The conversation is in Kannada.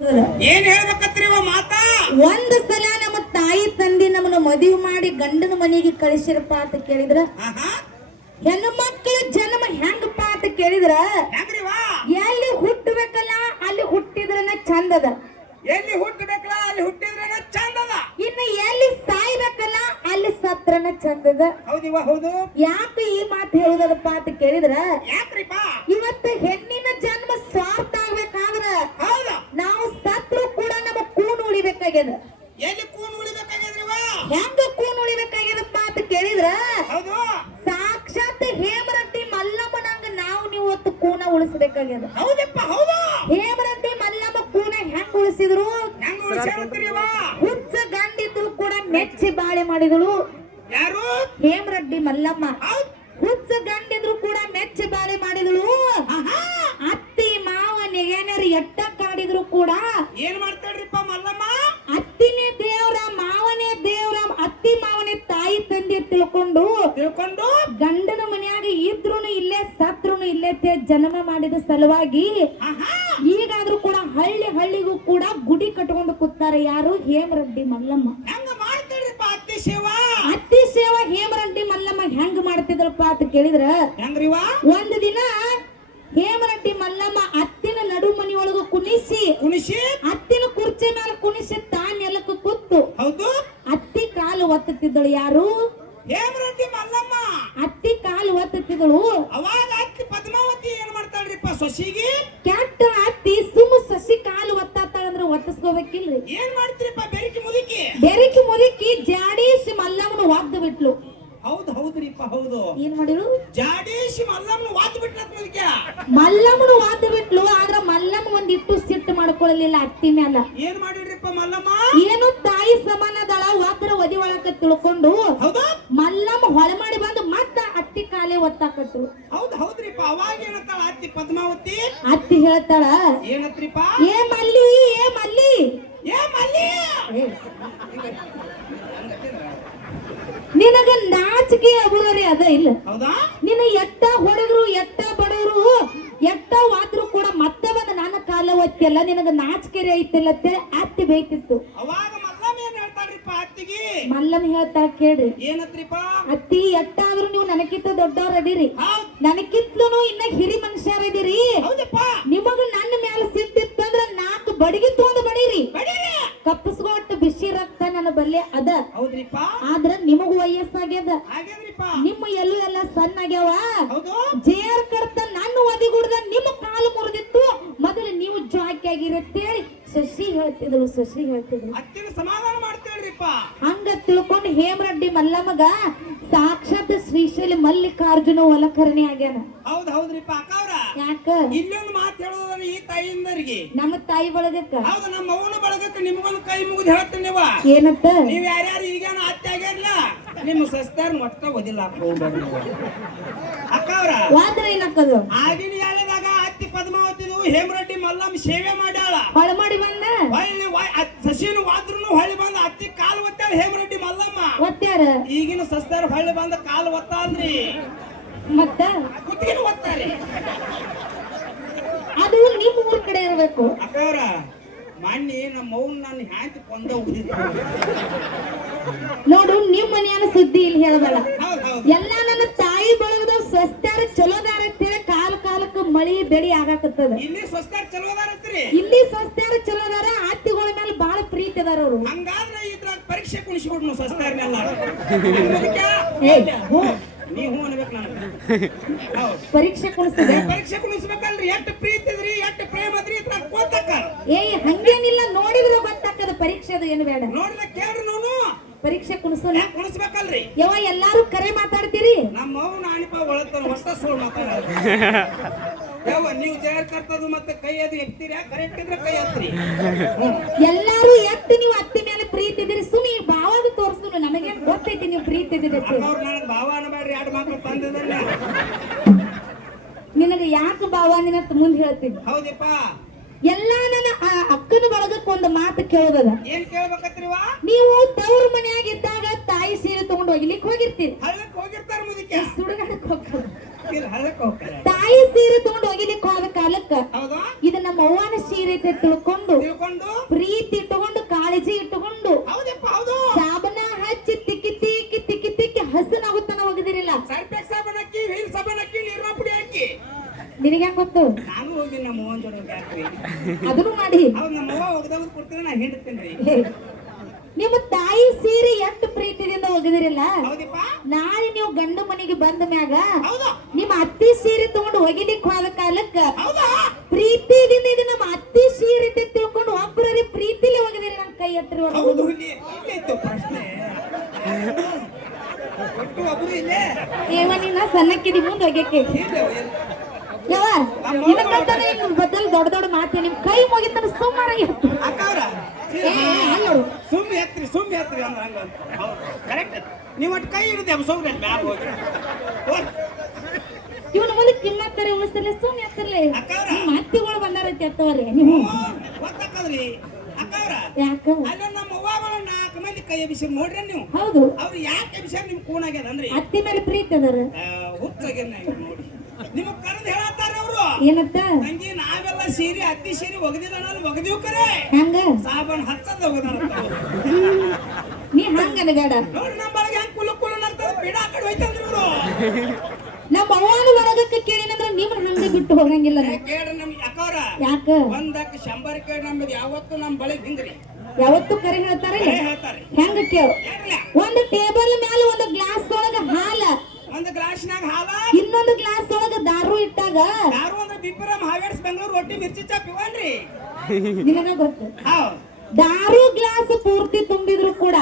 ಏನ್ ಹೇಳ್ಬೇಕತ್ರಿ ಮಾತಾ? ಒಂದ್ ಸಲ ನಮ್ಮ ತಾಯಿ ತಂದೆ ನಮ್ಮನ್ನ ಮದುವೆ ಮಾಡಿ ಗಂಡನ ಮನೆಗೆ ಕಳಿಸಿರಪ್ಪ ಅಂತ ಕೇಳಿದ್ರ, ಹೆಣ್ಣು ಮಕ್ಕಳ ಜನ್ಮ ಹೆಂಗಪ್ಪ ಅಂತ ಕೇಳಿದ್ರ, ಎಲ್ಲಿ ಹುಟ್ಟಬೇಕಲ್ಲ ಅಲ್ಲಿ ಹುಟ್ಟಿದ್ರನ ಚಂದದ, ಎಲ್ಲಿ ಹುಟ್ಟಬೇಕಲ್ಲ ಅಲ್ಲಿ ಹುಟ್ಟಿದ್ರನ ಚಂದದ, ಇನ್ನು ಎಲ್ಲಿ ಸಾಯ್ಬೇಕಲ್ಲ ಅಲ್ಲಿ ಸತ್ರನ ಚಂದದ. ಹೌದಿವ ಹೌದು. ಯಾಕೆ ಈ ಮಾತು ಹೇಳುದಪ್ಪ ಅಂತ ಕೇಳಿದ್ರ, ಯಾಕ್ರಿಪ್ಪ ಇವತ್ತು ಹೆಣ್ಣಿನ ಜನ್ಮ ಸ್ವಾರ್ಥ ಆಗ್ಬೇಕಾದ್ರ ಹೌದ ನಾವು ಸತ್ರು ಕೂಡ ನಮ್ಮ ಕೂನ್ ಉಳಿಬೇಕಾಗ್ಯದ. ಎಲ್ಲಿ ಕೂನ್ ಉಳಿಬೇಕಾಗ್ಯದ್ರಿವ? ಹೆಂಗ ಕೂನ್ ಉಳಿಬೇಕಾಗ್ಯದಪ್ಪ ಅಂತ ಕೇಳಿದ್ರ, ಹೌದು ಸಾಕ್ಷಾತ್ ಹೇಮರೆಡ್ಡಿ ಮಲ್ಲಮ್ಮನಂಗ ನಾವು ನೀವು ಹೊತ್ತು ಕೂನ ಉಳಿಸಬೇಕಾಗ್ಯದ. ಹೌದಪ್ಪ ಹೌದು. ಹೇಮರೆಡ್ಡಿ ಮಲ್ಲಮ್ಮ ಕೂನ ಹೆಂಗ್ ಉಳಿಸಿದ್ರು? ಹೆಂಗ ಉಳಿಸ್ಯಾರತ್ರಿವ? ಹುಚ್ಚ ಗಂಡಿದ್ರು ಕೂಡ ಮೆಚ್ಚಿ ಬಾಳೆ ಮಾಡಿದಳು ಯಾರು? ಹೇಮರೆಡ್ಡಿ ಮಲ್ಲಮ್ಮ. ಹೌದ್. ಹುಚ್ಚ ಗಂಡಿದ್ರು ಕೂಡ ಮೆಚ್ಚಿ ಬಾಳೆ ಮಾಡಿದಳು. ಅತ್ತಿ ಮಾವ ನೆಗೆನರು ಎಟ್ಟ ಕಾಡಿದ್ರು ಕೂಡ ಏನ್ ಮಾಡ್ತಾಳ್ರಿಪ್ಪ ಮಲ್ಲಮ್ಮ? ಅತ್ತಿನೇ ದೇವ್ರ ಮಾವನೇ ದೇವ್ರ, ಅತ್ತಿ ಮಾವನೇ ತಾಯಿ ತಂದೆ ತಿಳ್ಕೊಂಡು ಗಂಡನ ಮನೆಯಾಗ ಇದ್ರೂನು ಇಲ್ಲೇ ಸತ್ರುನು ಇಲ್ಲೇ ಜನ್ಮ ಮಾಡಿದ ಸಲುವಾಗಿ ಈಗಾದ್ರೂ ಕೂಡ ಹಳ್ಳಿ ಹಳ್ಳಿಗೂ ಕೂಡ ಗುಡಿ ಕಟ್ಕೊಂಡು ಕೂತಾರೆ. ಯಾರು? ಹೇಮರೆಡ್ಡಿ ಮಲ್ಲಮ್ಮ. ಹೆಂಗ ಮಾಡ್ತಾಳ್ರಿಪ್ಪ ಅತ್ತಿ ಸೇವಾ? ಅತ್ತಿ ಸೇವಾ ಹೇಮರೆಡ್ಡಿ ಮಲ್ಲಮ್ಮ ಹೆಂಗ್ ಮಾಡ್ತಿದ್ರಪ್ಪ ಅಂತ ಕೇಳಿದ್ರ, ಹೆಂಗ್ರಿವ? ಒಂದು ದಿನ ಹೇಮರೆಡ್ಡಿ ಮಲ್ಲಮ್ಮ ಅತ್ತಿನ ನಡು ಮನಿಯೊಳಗ ಕುಣಿಸಿ ಅತ್ತಿನ ಕುರ್ಚಿ ಮೇಲೆ ಕುಣಿಸಿ ತಾನ್ ನೆಲಕ್ಕೆ ಕೂತು ಹೌದು ಅತ್ತಿ ಕಾಲು ಒತ್ತುತ್ತಿದ್ದಳು. ಯಾರು? ಹೇಮರೆಡ್ಡಿ ಮಲ್ಲಮ್ಮ. ಅತ್ತಿ ಕಾಲು ಒತ್ತುತ್ತಿದ್ದಳು. ಅವಾಗ ಅತ್ತಿ ಪದ್ಮಾವತಿ ಏನ್ ಮಾಡ್ತಾಳ್ರಿಪ್ಪ ಸೊಸಿಗೆ? ಕೆಟ್ಟ ಅತ್ತಿ ಸುಮ್ಮ ಸಸಿ ಕಾಲು ಒತ್ತಾತಾಳಂದ್ರ ಒತ್ತಿಸ್ಕೋಬೇಕಿಲ್ರಿ? ಏನ್ ಮಾಡ್ತೀರಿಪ್ಪ ಬೆರಕಿ ಮುದುಕಿ? ಬೆರಕಿ ಮುದುಕಿ ಜಾಡೀಸಿ ಮಲ್ಲಮ್ಮನ ಒದ್ದು ಬಿಟ್ಲು. ಹೌದು ಹೌದ್ರಿಪ್ಪ ಹೌದು. ಏನ್ ಮಾಡಿಳು? ಜಾಡೀಸಿ ಮಲ್ಲಮ್ಮನ ವಾದ್ ಬಿಟ್ಲತ್ ಮುದುಕಿ. ಮಲ್ಲಮ್ಮನ ವಾದ್ ಬಿಟ್ಲು. ಆದ್ರ ಮಲ್ಲಮ್ಮ ಒಂದಿಟ್ಟು ಸಿಟ್ಟು ಮಾಡ್ಕೊಳ್ಳಲಿಲ್ಲ ಅತ್ತಿ ಮ್ಯಾಲ. ಏನ್ ಮಾಡಿಡ್ರಿಪ್ಪ ಮಲ್ಲಮ್ಮ? ಏನು ತಾಯಿ ಸಮಾನದಳ ಒದ್ರ ಒದಿ ಒಳಕ ತಿಳ್ಕೊಂಡು ಹೌದಾ ಮಲ್ಲಮ್ಮ ಹೊಳ ಮಾಡಿ ಬಂದು ಮತ್ತ ಅತ್ತಿ ಕಾಲೇ ಒತ್ತಾಕಟ್ರು. ಹೌದು ಹೌದ್ರಿಪ್ಪ. ಅವಾಗ ಏನಂತಾಳ ಅತ್ತಿ ಪದ್ಮಾವತಿ? ಅತ್ತಿ ಹೇಳ್ತಾಳ, ಏನತ್ರಿಪ್ಪ? ಏ ಮಲ್ಲಿ, ಏ ಮಲ್ಲಿ, ಏ ಮಲ್ಲಿ, ನಿನಗ ನಾಚಿಕೆ ಅಬುದರಿ ಅದ ಇಲ್ಲ? ಹೌದಾ? ನಿನ್ನ ಎಟ್ಟ ಹೊಡೆದ್ರು ಎಟ್ಟ ಬಡದ್ರು ಎಟ್ಟ ವಾದ್ರು ಕೂಡ ಮತ್ತೆ ಬಂದು ನನ್ನ ಕಾಲ ಒತ್ತಿಯಲ್ಲ, ನಿನಗ ನಾಚಿಕೆ ಐತಿಲ್ಲ ಅಂತೇಳಿ ಅತ್ತಿ ಬೇಯ್ತಿತ್ತು. ಅವಾಗ ಮಲ್ಲಮ್ಮ ಏನ್ ಹೇಳ್ತಾಳ್ರಿಪ್ಪ ಅತ್ತಿಗೆ? ಮಲ್ಲಮ್ಮ ಹೇಳ್ತಾ ಕೇಳ್ರಿ, ಏನತ್ರಿಪ್ಪ? ಅತ್ತಿ ಎಟ್ಟಾದ್ರೂ ನೀವು ನನಗಿಂತ ದೊಡ್ಡವ್ರ ಅದೀರಿ, ನನಗಿತ್ಲೂ ಇನ್ನ ಹಿರಿ ಮನುಷ್ಯರದಿರಿ. ಹೌದಪ್ಪ. ನಿಮಗ ನನ್ನ ಮ್ಯಾಲ ಸಿಟ್ಟಿತ್ತಂದ್ರ ನಾಲ್ಕು ಬಡಿಗೆ ತೊಂದು ಬಡೀರಿ, ಕಪ್ಪಸ್ಕೊಟ್ಟು ಬಿಸಿ ರಕ್ತ ನನ್ನ ಬಲ್ಲೆ ಅದ. ಹೌದ್ರಿಪ್ಪ. ಆದ್ರ ನಿಮಗೂ ವಯಸ್ಸಾಗ್ಯದ, ಹಾಗೇನ್ರಿಪ್ಪ. ನಿಮ್ಮ ಎಲ್ಲೂ ಎಲ್ಲ ಸಣ್ಣ ಆಗ್ಯಾವ. ಹೌದು. ಜೇರ್ ಕಡ್ತ ನನ್ನ ಒದಿಗುಡ್ದ ನಿಮ್ಮ ಕಾಲು ಮುರಿದಿತ್ತು, ಮೊದಲು ನೀವು ಜಾಕಿ ಆಗಿರತ್ತೇಳಿ ಶಶಿ ಹೇಳ್ತಿದ್ರು. ಶಶಿ ಹೇಳ್ತಿದ್ರು ಅತ್ತಿನ ಸಮಾಧಾನ ಮಾಡ್ತೇಳ್ರಿಪ್ಪ. ಹಂಗ ತಿಳ್ಕೊಂಡು ಹೇಮರೆಡ್ಡಿ ಮಲ್ಲಮ್ಮಗ ಸಾಕ್ಷಾತ್ ಶ್ರೀಶೈಲ ಮಲ್ಲಿಕಾರ್ಜುನ ಒಲಕರಣೆ ಆಗ್ಯಾನ. ಹೌದ್ ಹೌದ್ರಿಪ್ಪ ಅಕ್ಕವ್ರ. ಯಾಕ? ಇಲ್ಲೊಂದು ಮಾತು ಹೇಳೋದ್ರ ಈ ತಾಯಿಯಿಂದರಿಗೆ, ನಮ್ಮ ತಾಯಿ ಬಳಗಕ್ಕ. ಹೌದು ನಮ್ಮ ಅವನ ಬಳಗಕ್ಕೆ ನಿಮ್ಗೊಂದು ಕೈ ಮುಗಿದು ಹೇಳ್ತೀನಿ. ನೀವ ಏನಂತ? ನೀವ್ ಯಾರ್ಯಾರು ಈಗೇನು ಅತ್ತೆ ಆಗ್ಯಾರಲ್ಲ ನಿಮ್ಮ ಸಸ್ತಾರ ಮೊಟ್ಟ ಓದಿಲ್ಲ ಅಕ್ಕವ್ರ. ವಾದ್ರ ಏನಕ್ಕದು? ಆಗಿನ ಹೇಳಿದಾಗ ಅತ್ತಿ ಪದ್ಮಾವತಿದು ಹೇಮರೆಡ್ಡಿ ಮಲ್ಲಮ್ಮ ಸೇವೆ ಮಾಡ್ಯಾಳ. ಹೊಳ ಮಾಡಿ ಬಂದ ಹೊಳ್ಳಿ ಸಸಿನು ವಾದ್ರೂ ಹೊಳ್ಳಿ ಬಂದ ಅತ್ತಿ ಕಾಲು ಒತ್ತಾಳ ಹೇಮರೆಡ್ಡಿ ಮಲ್ಲಮ್ಮ. ಒತ್ತಾರ? ಈಗಿನ ಸಸ್ತಾರ ಹೊಳ್ಳಿ ಬಂದ ಕಾಲು ಒತ್ತಾಲ್ರಿ, ಮತ್ತ ಕುತ್ತಿಗೆನು ಒತ್ತಾರೆ. ಅದು ನಿಮ್ ಊರ್ ಕಡೆ ಇರ್ಬೇಕು ಅಕ್ಕವ್ರ. ಮಣ್ಣಿ ನಮ್ಮ ಮೌನ್ ನನ್ನ ಹ್ಯಾಂತಿ ಕೊಂದ ಉದಿತ್ತು ನೋಡು. ನಿಮ್ ಮನೆಯನ್ನ ಸುದ್ದಿ ಇಲ್ಲಿ ಹೇಳಬೇಡ. ಹೌದ್ ಹೌದು. ಎಲ್ಲಾ ನನ್ನ ತಾಯಿ ಬಳಗದ ಸ್ವಸ್ಥ್ಯಾರ ಚಲೋದಾರ ಅಂತೇಳಿ ಕಾಲಕ್ಕ ಮಳಿ ಬೆಳಿ ಆಗಾಕತ್ತದ. ಇಲ್ಲಿ ಸ್ವಸ್ಥಾರ ಚಲೋದಾರತ್ರಿ. ಇಲ್ಲಿ ಸ್ವಸ್ಥ್ಯಾರ ಚಲೋದಾರ, ಅತ್ತಿಗಳ ಮೇಲೆ ಬಹಳ ಪ್ರೀತಿ ಅದಾರ ಅವ್ರು. ಹಂಗಾದ್ರೆ ಇದ್ರಾಗ ಪರೀಕ್ಷೆ ಕುಣಿಸ್ಬಿಡ್ನು ಸ್ವಸ್ಥಾರನೆಲ್ಲ. ನೀ ಹೂ ಅನ್ಬೇಕು ನನಗೆ. ಪರೀಕ್ಷೆ ಕುಣಿಸಿದೆ. ಪರೀಕ್ಷೆ ಕುಣಿಸ್ಬೇಕಲ್ರಿ. ಎಷ್ಟು ಪ್ರೀತಿ ಇದ್ರಿ ಎಷ್ಟು ಪ್ರೇಮ ಅದ್ರಿ ಇದ್ರಾಗ ಗೊತ್ತಕ್ಕ. ಹಂಗೇನಿಲ್ಲ, ನೋಡಿದ್ರೆ ಗೊತ್ತಾಕದ ಪರೀಕ್ಷೆ ಅದು. ಏನು ಬೇಡ ನೋಡಿದ ಕೇಳ್ರಿ. ನೋನು ಪರೀಕ್ಷೆ ಕುಣಿಸಲ್ಲ ಕುಣಿಸ್ಬೇಕಲ್ರಿ. ಯಾವ ಎಲ್ಲಾರು ಕರೆ ಮಾತಾಡ್ತೀರಿ? ನಮ್ಮ ಅವ್ನ ಅಣಿಪ ಒಳತಾನ ಹೊಸ ಸೋಲ್ ಮಾತಾಡ. ಯಾವ ನೀವು ಜಯರ್ ಕರ್ತದು ಮತ್ತೆ ಕೈ ಅದು ಎತ್ತೀರಿ, ಕರೆಕ್ಟ್ ಇದ್ರೆ ಕೈ ಎತ್ತೀರಿ. ಎಲ್ಲಾರು ಎತ್ತಿ ನೀವು ಅತ್ತಿ ಮೇಲೆ ಪ್ರೀತಿ ಇದ್ದೀರಿ. ಸುಮ್ಮನೆ ಭಾವಾಗ ತೋರಿಸ್ತು, ನಮಗೆ ಗೊತ್ತೈತಿ ನೀವು ಪ್ರೀತಿ ಇದ್ದೀರಿ. ಅವ್ರು ನನಗೆ ಭಾವ ಅನ್ಬೇಡ್ರಿ, ಎರಡು ಮಕ್ಳು ತಂದಿದ್ದಾರೆ. ನಿನಗೆ ಯಾಕೆ ಭಾವ ನಿನ್ನ ಮುಂದೆ ಹೇಳ್ತೀನಿ. ಹೌದಪ್ಪ. ಎಲ್ಲಾ ನನ್ನ ಅಕ್ಕನ ಬಳಗಕ್ಕೆ ಒಂದು ಮಾತು ಕೇಳೋದದ. ಏನ್ ಕೇಳ್ಬೇಕತ್ರಿವಾ? ನೀವು ತವ್ರ ಮನೆಯಾಗಿದ್ದಾಗ ತಾಯಿ ಸೀರೆ ತಗೊಂಡು ಹೋಗ್ಲಿಕ್ಕೆ ಹೋಗಿರ್ತೀರಿ. ಹಳ್ಳಕ್ಕೆ ಹೋಗಿರ್ತಾರ ಮುದಕ್ಕೆ. ಸುಡುಗಾಡಕ್ಕೆ ಹೋಗ್ತಾರೆ. ಹೋಗಿಲ್ಲ ಹಳ್ಳಕ್ಕೆ ಹೋಗ್ತಾರೆ ತಾಯಿ ಸೀರೆ ತಗೊಂಡು ಒಗಿಲಿಕ್ಕೆ ಹೋದ ಕಾಲಕ್ಕ ಹೌದಾ ಇದು ನಮ್ಮ ಅವ್ವನ ಸೀರೆ ಐತೆ ತಿಳ್ಕೊಂಡು ತಿಳ್ಕೊಂಡು ಪ್ರೀತಿ ಇಟ್ಟುಕೊಂಡು ಕಾಳಜಿ ಇಟ್ಟುಕೊಂಡು ಹೌದಪ್ಪ ಹೌದು ಸಾಬನ ಹಚ್ಚಿ ತಿಕ್ಕಿ ತಿಕ್ಕಿ ತಿಕ್ಕಿ ತಿಕ್ಕಿ ಹಸನಾಗುತ್ತಾನ ಒಗದಿರಿಲ್ಲ ಸರ್ಪೆಕ್ ಸಾಬನ್ ಹಾಕಿ ವೀಲ್ ಸಾಬನ್ ಹಾಕಿ ನೀರ್ನ ಪುಡಿ ಹಾಕಿ ನಿನಗೆ ಗೊತ್ತು ನಾನು ಹೋಗಿ ನಮ್ಮ ಅವ್ವನ ಜೋಡಿ ಹೋಗ್ಯಾಕ್ರಿ ಅದನ್ನು ಮಾಡಿ ಹೌದು ನಮ್ಮ ಅವ್ವ ಹೋಗದವ್ರು ಕೊಡ್ತೀನಿ ನಾ ಹಿಂಡ್ತೇನ್ರಿ ನಿಮ್ಮ ತಾಯಿ ಸೀರೆ ಎಷ್ಟು ಪ್ರೀತಿಯಿಂದ ಒಗದಿರಿಲ್ಲ ಹೌದಪ್ಪ ನಾಳೆ ನೀವು ಗಂಡು ಮನೆಗೆ ಬಂದ ಮ್ಯಾಗ ಹೌದಾ ನಿಮ್ಮ ಅತ್ತಿ ಸೀರೆ ತಗೊಂಡು ಒಗಿಲಿಕ್ಕೆ ಹೋದ ಕಾಲಕ್ಕ ಹೌದಾ ಪ್ರೀತಿದಿಂದ ಇದು ನಮ್ಮ ಅತ್ತಿ ಸೀರೆ ಅಂತ ತಿಳ್ಕೊಂಡು ಒಬ್ಬರೇ ಪ್ರೀತಿಲಿ ಒಗದಿರಿ ನನ್ನ ಕೈ ಹತ್ರ ಹೌದು ಇಲ್ಲಿ ಇತ್ತು ಪ್ರಶ್ನೆ ಒಟ್ಟು ಒಬ್ರು ಇಲ್ಲೇ ನೀನ ಸಣ್ಣಕ್ಕಿದಿ ಮುಂದೆ ಒಗ್ಯಕ್ಕೆ ಯಾವ ಇದಕ್ಕಂತಾನೆ ಬದಲು ದೊಡ್ಡ ದೊಡ್ಡ ಮಾತೆ ನಿಮ್ ಕೈ ಮುಗಿತಾನೆ ಸುಮಾರ ಅಕ್ಕವ್ರ ನೋಡು ಸುಮ್ಮನೆ ಎತ್ರಿ ಅಂದ್ರೆ ಹಂಗ ಕರೆಕ್ಟ್ ನೀವು ಒಟ್ಟು ಕೈ ಹಿಡಿದೆ ಸುಮ್ಮನೆ ಮ್ಯಾಗ ಹೋಗಿ ಇವನ ಮುಂದೆ ಕಿಮ್ಮತ್ತಾರೆ ಉಳಿಸ್ತಾರೆ ಸುಮ್ಮನೆ ಎತ್ತರ್ಲಿ ಅಕ್ಕವ್ರ ಮಾತಿಗಳು ಬಂದಾರೈತಿ ಎತ್ತವ್ರಿ ನೀವು ಗೊತ್ತಾಕದ್ರಿ ಅಕ್ಕವ್ರ ಯಾಕ ಅಲ್ಲ ನಮ್ಮ ಅವ್ವಗಳು 4 ಮಂದಿ ಕೈ ಎಬ್ಬಿಸಿ ನೋಡ್ರಿ ನೀವು ಹೌದು ಅವ್ರು ಯಾಕೆ ಎಬ್ಬಿಸ್ಯಾರ ನಿಮ್ ಕೂಣಾಗ್ಯದ ಅಂದ್ರಿ ಅತ್ತಿ ಮೇಲೆ ಪ್ರೀತಿ ಅದಾರ ಹುಚ್ಚಾಗ್ಯಾನ ನೋಡಿ ನಿಮಗ್ ಕರೆದು ಹೇಳತ್ತಾರ ಅವ್ರು ಏನತ್ತ ತಂಗಿ ನಾವೆಲ್ಲ ಸೀರೆ ಅತ್ತಿ ಸೀರೆ ಒಗದಿಲ್ಲ ಅನ್ನೋದು ಒಗದೀವ್ ಕರೆ ಹಂಗ ಸಾಬನ್ ಹಚ್ಚದ ಒಗದಾರ ನೀ ಹಂಗನ ಬೇಡ ನೋಡ್ರಿ ನಮ್ಮ ಬಳಗ ಹೆಂಗ್ ಕುಲು ನರ್ತದ ಬಿಡ ಆ ಕಡೆ ಹೋಯ್ತಂದ್ರಿ ಇವ್ರು ನಮ್ಮ ಅವ್ವನ ಹೊರಗಕ್ಕೆ ಕೇಳಿನಂದ್ರ ನಿಮ್ಮನ್ನ ಹಂಗ ಬಿಟ್ಟು ಹೋಗಂಗಿಲ್ಲ ನಾ. ಕೇಳ್ರಿ ನಮ್ ಅಕ್ಕವ್ರ ಯಾಕ ಒಂದಕ್ಕೆ 100 ಕೇಳಿ ನಮ್ಮದು ಯಾವತ್ತು ನಮ್ಮ ಬಳಿ ಹಿಂಗ್ರಿ ಯಾವತ್ತು ಕರೆ ಹೇಳ್ತಾರೆ ಹೇಳ್ತಾರೆ ಹೆಂಗ ಕೇಳು ಏನಿಲ್ಲ ಒಂದು ಟೇಬಲ್ ಮೇಲೆ ಒಂದು ಗ್ಲಾಸ್ ಒಳಗ ಹಾಲ ಒಂದು ಗ್ಲಾಸ್ನಾಗ ಹಾಲ ಇನ್ನೊಂದು ಗ್ಲಾಸ್ ಒಳಗ ದಾರು ಇಟ್ಟಾಗ ಯಾರು ಅಂದ್ರೆ ಬಿಪ್ಪಿರಮ್ ಹಾವೇಡ್ಸ್ ಬೆಂಗಳೂರು ರೊಟ್ಟಿ ಮಿರ್ಚಿ ಚಾಪ್ ಇವನ್ರಿ ನಿನಗ ಗೊತ್ತು ಹೌದ್ ದಾರು ಗ್ಲಾಸ್ ಪೂರ್ತಿ ತುಂಬಿದ್ರು ಕೂಡ